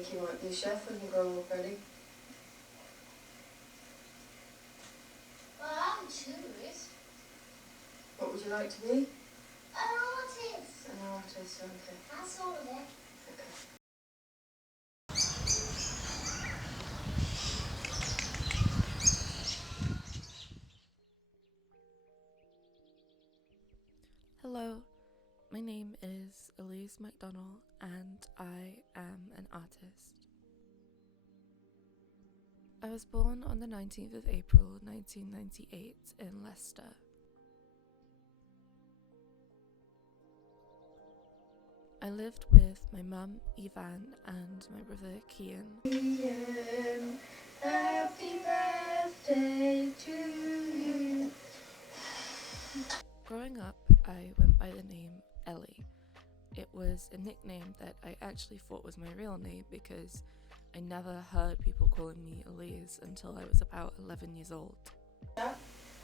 think you might be a chef when you grow up, Ellie? Well, I'm curious. What would you like to be? An artist. An artist, okay. That's all of it. Okay. Hello, my name is Elise Donnell and I am an artist. I was born on the 19th of April 1998 in Leicester. I lived with my mum, Evan, and my brother, Kian. Ian, happy birthday to you. Growing up, I went by the name Ellie. It was a nickname that I actually thought was my real name because I never heard people calling me Elise until I was about 11 years old. Yeah?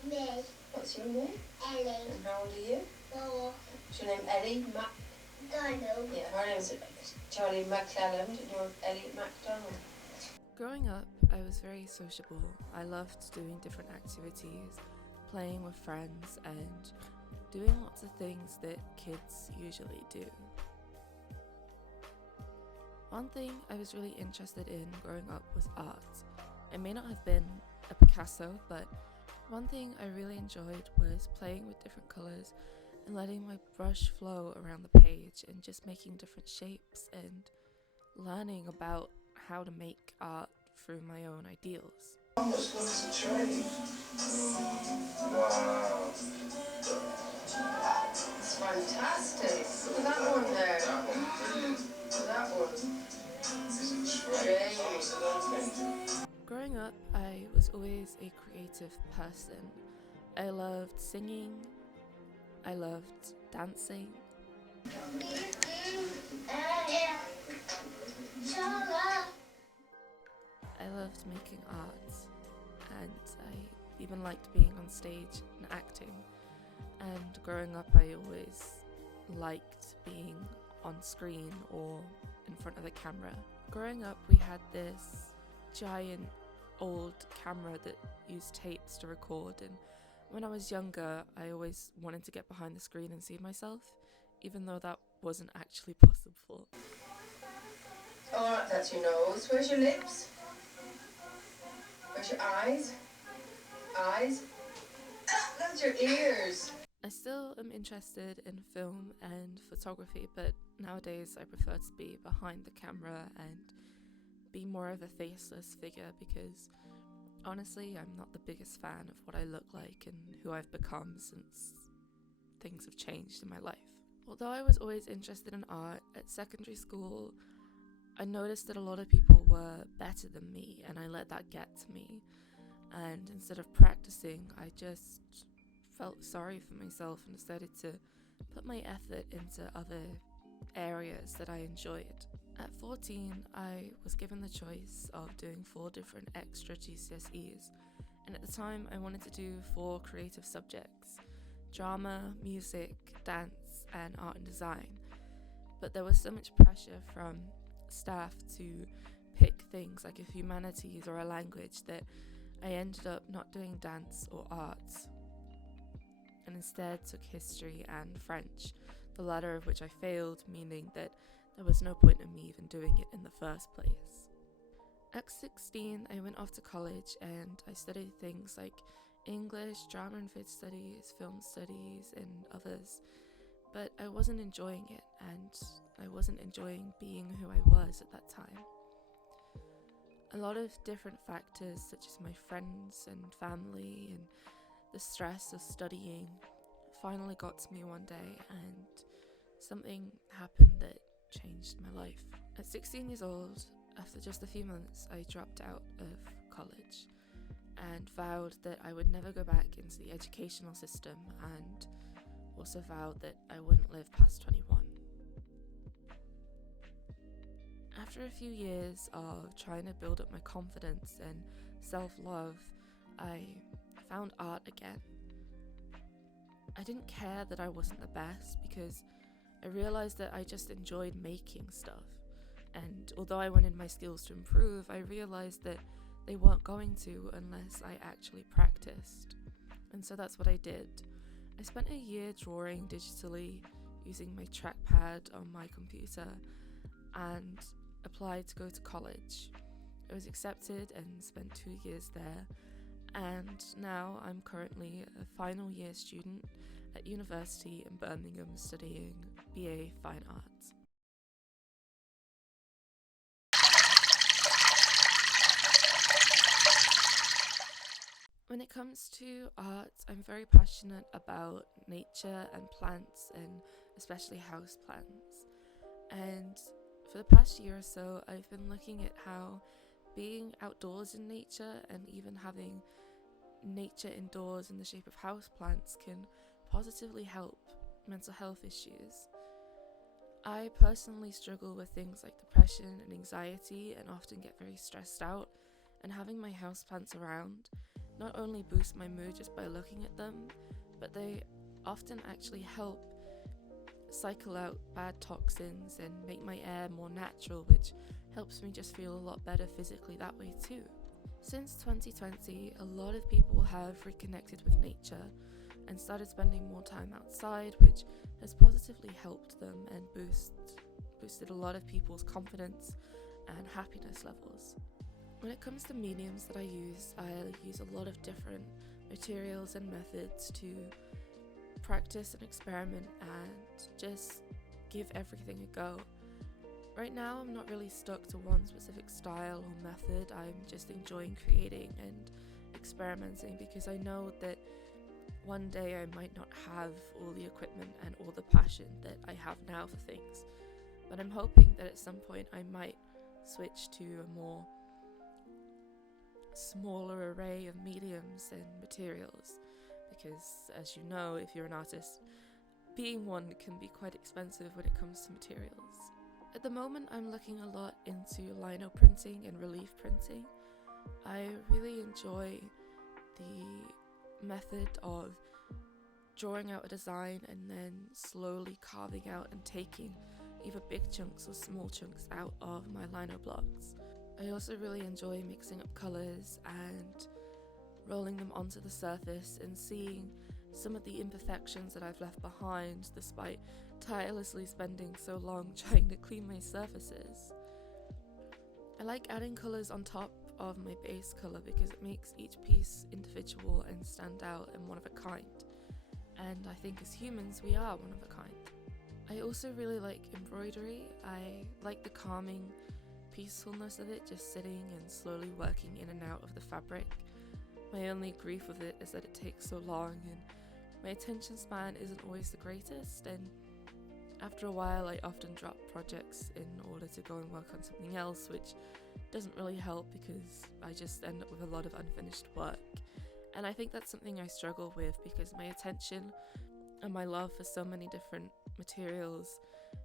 Me. What's your name? Ellie. And how old are you? 4. Is your name Ellie Donnell. Yeah, her name's Charlie McClellan, and you're Ellie MacDonald. Growing up, I was very sociable. I loved doing different activities, playing with friends, and doing lots of things that kids usually do. One thing I was really interested in growing up was art. It may not have been a Picasso, but one thing I really enjoyed was playing with different colours and letting my brush flow around the page and just making different shapes and learning about how to make art through my own ideals. Almost looks a train. Wow. It's fantastic. Look at that one there. That one's brilliant. That one. It's a train. Growing up, I was always a creative person. I loved singing, I loved dancing, I loved making art, and I even liked being on stage and acting. And growing up, I always liked being on screen or in front of the camera. Growing up, we had this giant old camera that used tapes to record, and when I was younger, I always wanted to get behind the screen and see myself, even though that wasn't actually possible. Alright, that's your nose. Where's your lips? Where's your eyes? Eyes? Ah, that's your ears. I still am interested in film and photography, but nowadays I prefer to be behind the camera and be more of a faceless figure because honestly, I'm not the biggest fan of what I look like and who I've become since things have changed in my life. Although I was always interested in art, at secondary school, I noticed that a lot of people were better than me and I let that get to me. And instead of practicing, I just felt sorry for myself and decided to put my effort into other areas that I enjoyed. At 14, I was given the choice of doing 4 different extra GCSEs, and at the time I wanted to do 4 creative subjects: drama, music, dance, and art and design. But there was so much pressure from staff to pick things like a humanities or a language that I ended up not doing dance or arts, and instead took history and French, the latter of which I failed, meaning that there was no point in me even doing it in the first place. At 16, I went off to college and I studied things like English, drama and vid studies, film studies, and others, but I wasn't enjoying it, and I wasn't enjoying being who I was at that time. A lot of different factors, such as my friends and family and the stress of studying, finally got to me one day, and something happened that changed my life. At 16 years old, after just a few months, I dropped out of college and vowed that I would never go back into the educational system, and also vowed that I wouldn't live past 21. After a few years of trying to build up my confidence and self-love, I found art again. I didn't care that I wasn't the best because I realized that I just enjoyed making stuff, And although I wanted my skills to improve, I realised that they weren't going to unless I actually practiced. And so that's what I did. I spent a year drawing digitally using my trackpad on my computer and applied to go to college. I was accepted and spent 2 years there, and now I'm currently a final year student at university in Birmingham studying BA Fine Arts. When it comes to art, I'm very passionate about nature and plants, and especially houseplants. And for the past year or so, I've been looking at how being outdoors in nature and even having nature indoors in the shape of houseplants can positively help mental health issues. I personally struggle with things like depression and anxiety and often get very stressed out, and having my houseplants around not only boosts my mood just by looking at them, but they often actually help cycle out bad toxins and make my air more natural, which helps me just feel a lot better physically that way too. Since 2020, a lot of people have reconnected with nature and started spending more time outside, which has positively helped them and boosted a lot of people's confidence and happiness levels. When it comes to mediums that I use a lot of different materials and methods to practice and experiment and just give everything a go. Right now, I'm not really stuck to one specific style or method. I'm just enjoying creating and experimenting because I know that one day I might not have all the equipment and all the passion that I have now for things. But I'm hoping that at some point I might switch to a more smaller array of mediums and materials, because as you know, if you're an artist, being one can be quite expensive when it comes to materials. At the moment, I'm looking a lot into lino printing and relief printing. I really enjoy the method of drawing out a design and then slowly carving out and taking either big chunks or small chunks out of my lino blocks. I also really enjoy mixing up colours and rolling them onto the surface and seeing some of the imperfections that I've left behind despite tirelessly spending so long trying to clean my surfaces. I like adding colours on top of my base colour because it makes each piece individual and stand out and one of a kind. And I think as humans we are one of a kind. I also really like embroidery. I like the calming peacefulness of it, just sitting and slowly working in and out of the fabric. My only grief with it is that it takes so long and my attention span isn't always the greatest, and after a while I often drop projects in order to go and work on something else, which doesn't really help because I just end up with a lot of unfinished work. And I think that's something I struggle with because my attention and my love for so many different materials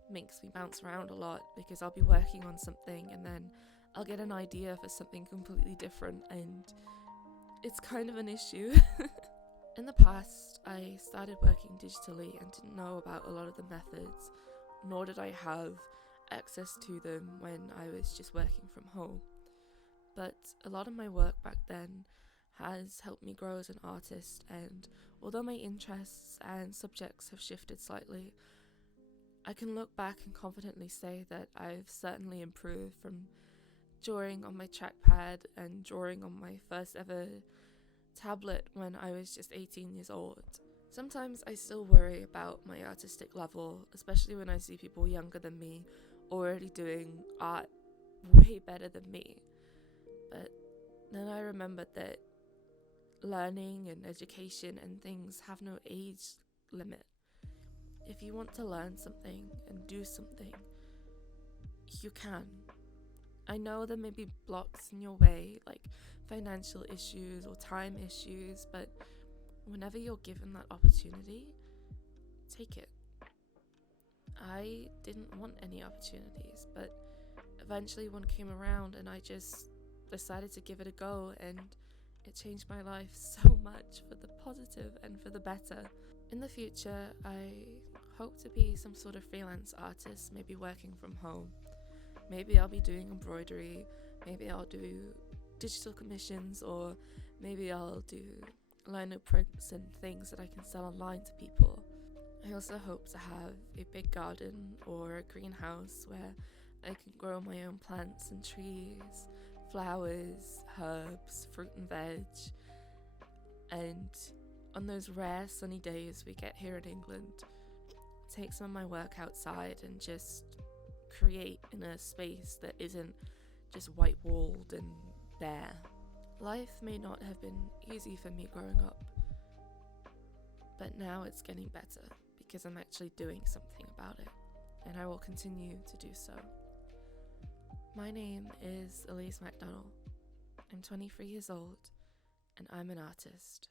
makes me bounce around a lot, because I'll be working on something and then I'll get an idea for something completely different, and it's kind of an issue. In the past, I started working digitally and didn't know about a lot of the methods, nor did I have access to them when I was just working from home. But a lot of my work back then has helped me grow as an artist, and although my interests and subjects have shifted slightly, I can look back and confidently say that I've certainly improved from drawing on my trackpad and drawing on my first ever tablet when I was just 18 years old. Sometimes I still worry about my artistic level, especially when I see people younger than me already doing art way better than me. But then I remembered that learning and education and things have no age limit. If you want to learn something and do something, you can. I know there may be blocks in your way, like financial issues or time issues, but whenever you're given that opportunity, take it. I didn't want any opportunities, but eventually one came around and I just decided to give it a go, and it changed my life so much for the positive and for the better. In the future, I hope to be some sort of freelance artist, maybe working from home. Maybe I'll be doing embroidery, maybe I'll do digital commissions, or maybe I'll do lino prints and things that I can sell online to people. I also hope to have a big garden or a greenhouse where I can grow my own plants and trees, flowers, herbs, fruit and veg. And on those rare sunny days we get here in England, take some of my work outside and just create in a space that isn't just white walled and bare. Life may not have been easy for me growing up, but now it's getting better because I'm actually doing something about it, and I will continue to do so. My name is Elise McDonnell. I'm 23 years old, and I'm an artist.